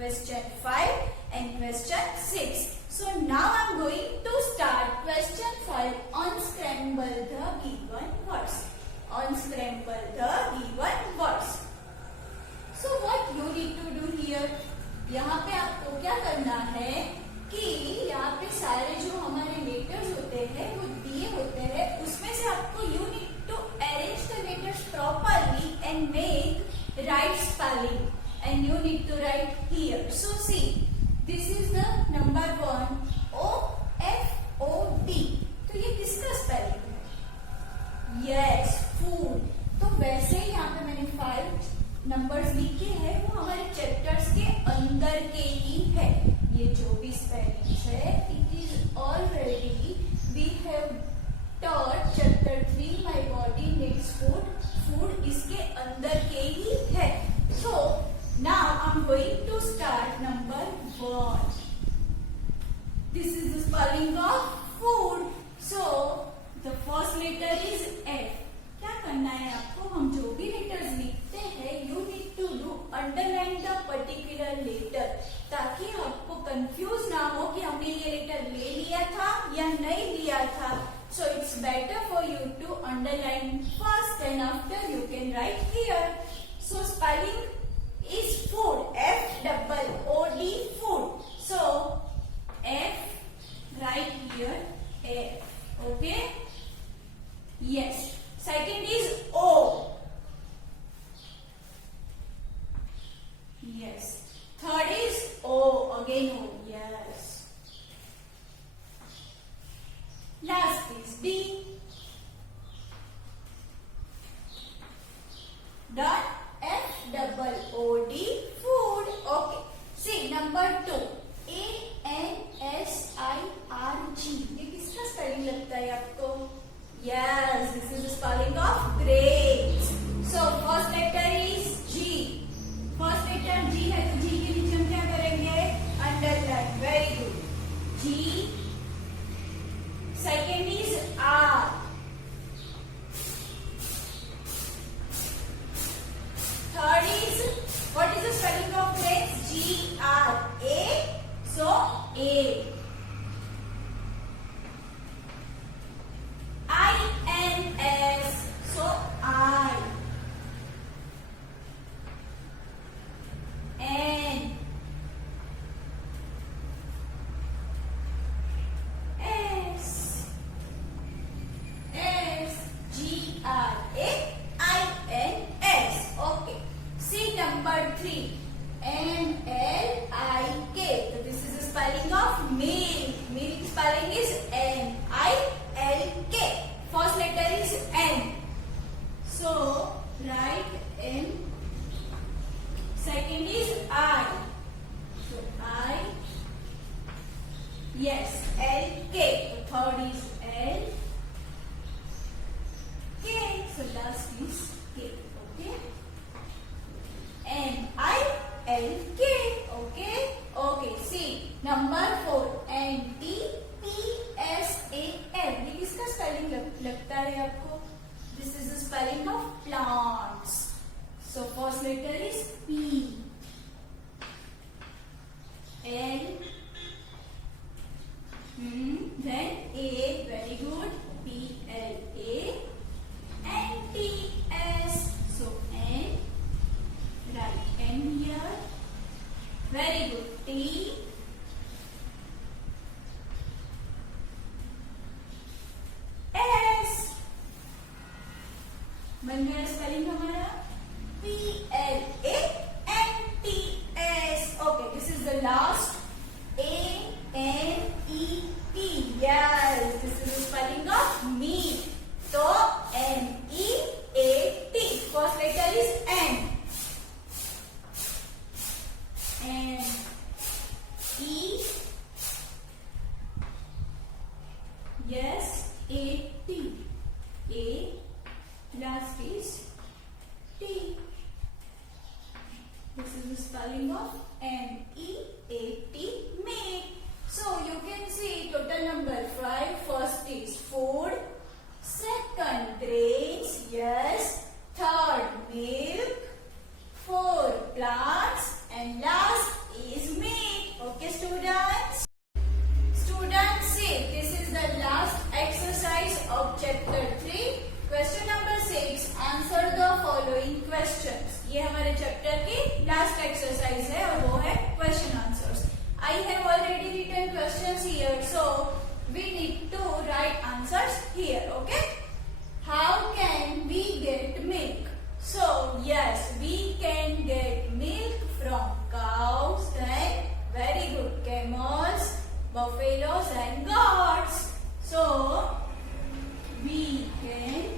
question 5 and question 6. So now I am going to start question 5. Unscramble the given words. Unscramble the given words. So what you need to do here? यहाँ पे आपको क्या करना है कि यहाँ पे सारे जो हमारे लेटर्स होते हैं वो दिए होते हैं, उसमें से आपको you need to arrange the letters properly and make right spelling, and you need to write here. So see, this is the number 1 OFOD. तो ये किसका स्पेलिंग है? Yes, food. तो वैसे ही यहाँ पे मैंने 5 नंबर्स लिखे हैं वो हमारे चैप्टर्स के अंदर के ही है. ये जो भी स्पेलिंग है, it is already we have taught chapter 3 my body needs food. Food इसके अंदर के ही है. So now I am going to start number 1. This is the spelling of food. So the first letter is F. क्या करना है आपको? हम जो भी लेटर्स लिखते हैं you need to do underline the particular letter, ताकि आपको कंफ्यूज ना हो कि हमने ये लेटर ले लिया था या नहीं लिया था. So it's better for you to underline first and after you can write here. So spelling is food. FOOD food. So F right here F. Okay. Yes. Second is O. Yes. Third is O. Again O. Yes. Last is D. Done. FOOD food. Okay. See number 2. ANSIRG. ये किसका spelling लगता है आपको? Yes, this is the spelling of grapes. So first letter is G. First letter G है तो G के नीचे हम क्या करेंगे? Underline. Very good. G. Second is R. Third is, what is the spelling of grapes? GRA. So A. INS. So I. N. S. S. GRAINS. Okay. See number 3. MLIK. So this is the spelling of milk. Milk spelling is MILK. First letter is N. So write M. Second is I. So I. Yes, LK. The third is L. K. So last is K. Okay. MILK. Okay. Okay. See number 4. NTPSAL. ये किसका spelling लगता है आपको? This is the spelling of plants. So first letter is P. L. Then A. Very good. PLA. NTS. So N. Write N here. Very good. T. S. बन गया spelling हमारा. PLANTS. Okay, this is the last. ANET. Yes, this is the spelling of meat. So MEAT. First letter is N. And E. Yes, AT. A. Last is ये हमारे chapter की last exercise है और वो है question answers. I have already written questions here, so we need to write answers here. Okay. How can we get milk? So yes, we can get milk from cows and very good camels, buffaloes and goats. So we can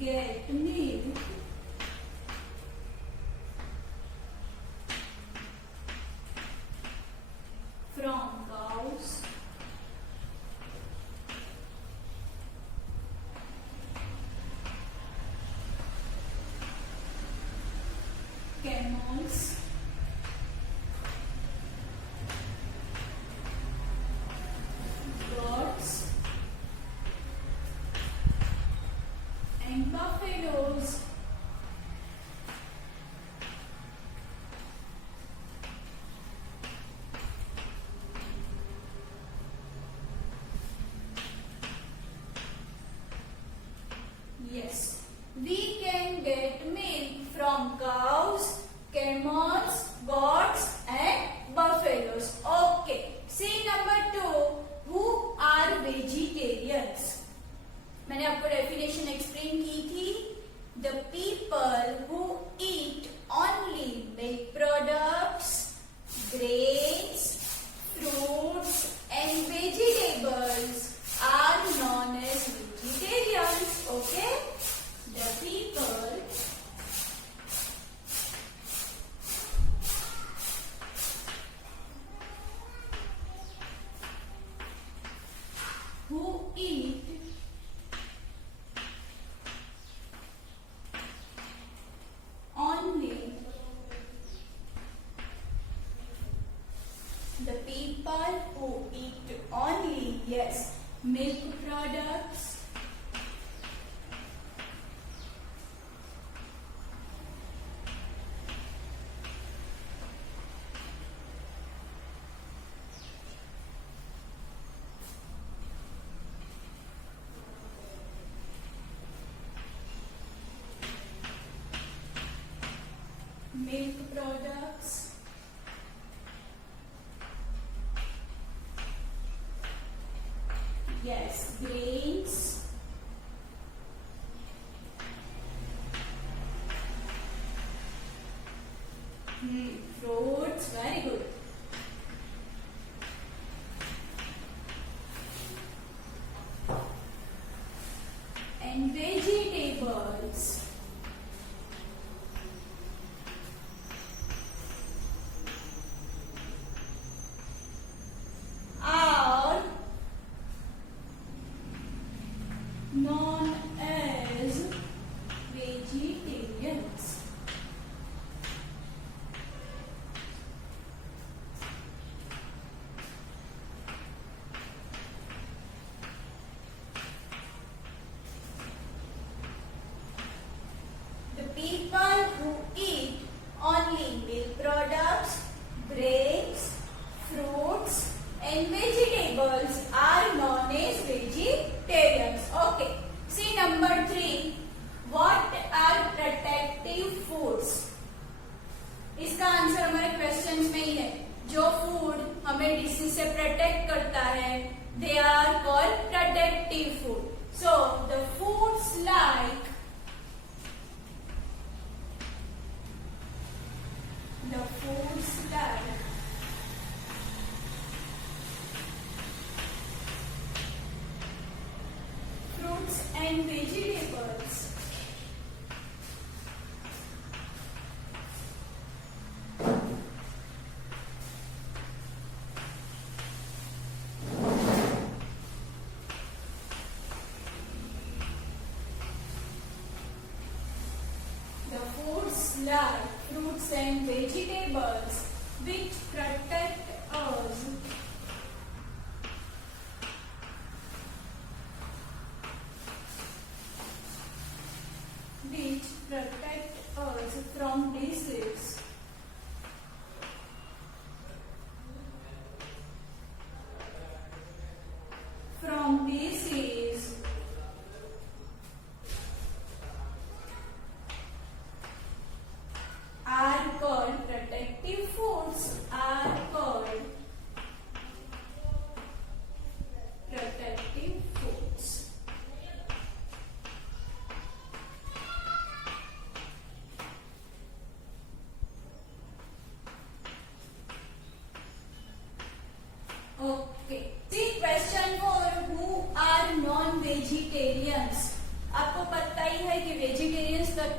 get milk from cows, camels, goats and buffaloes. Yes, we can get milk from cows, camels, goats and buffaloes. Okay. See number 2. Who are vegetarians? मैंने आपको definition explain की थी. The people who eat only milk products, grains, fruits and vegetables are known as vegetarians. Okay. The people who eat only yes, milk products, milk products, yes, grains, fruits, very good, and vegetables. Are known as vegetarians. The people who eat only milk products, grains, fruits and vegetables are known as vegetarians. Okay. See number 3. What are protective foods? इसका answer हमारे questions में ही है. जो food हमें disease से protect करता है, they are called protective food. So the foods like fruits and vegetables. The foods like fruits and vegetables which protect us from disease.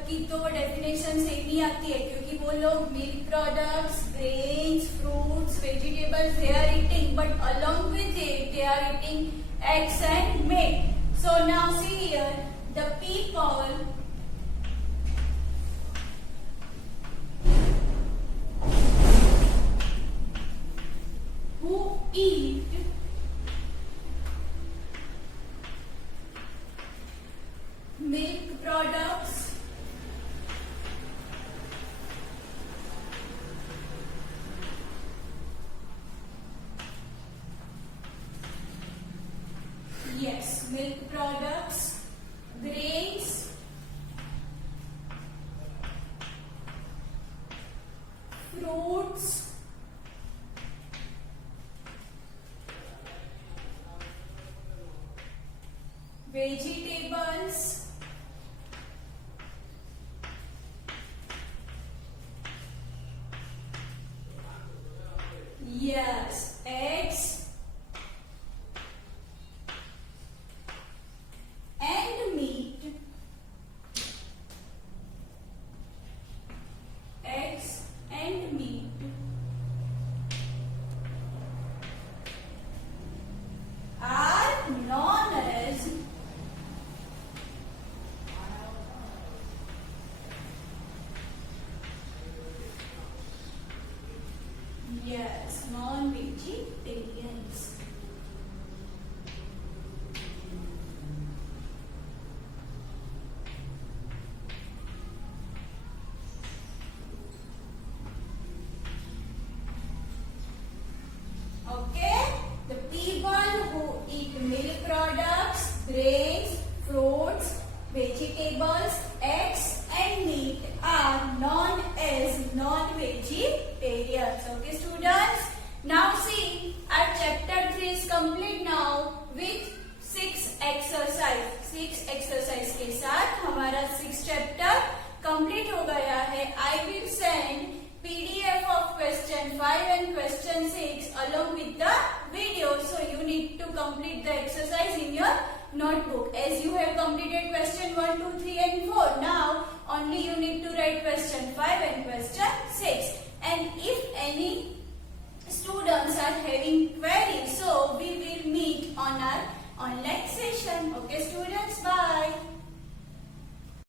सबकी तो डेफिनेशन सेम ही आती है, क्योंकि वो लोग milk products, grains, fruits, vegetables they are eating, but along with it they are eating eggs and meat. So now see here, the people who eat milk products, yes, milk products, grains, fruits, vegetables, yes, eggs and meat, eggs and meat are known as yes, non-vegetarians. Okay, the people who eat milk products, grains, fruits, vegetables, eggs and meat are known as non-vegetarians. Okay students, now see our chapter 3 is complete now with 6 exercise. 6 exercise के साथ हमारा 6 chapter complete हो गया है. I will send PDF of question 5 and question 6 along with the video. So you need to complete the exercise in your notebook. As you have completed question 1, 2, 3 and 4. Now only you need to write question 5 and question 6. And if any students are having queries, so we will meet on our online session. Okay students, bye.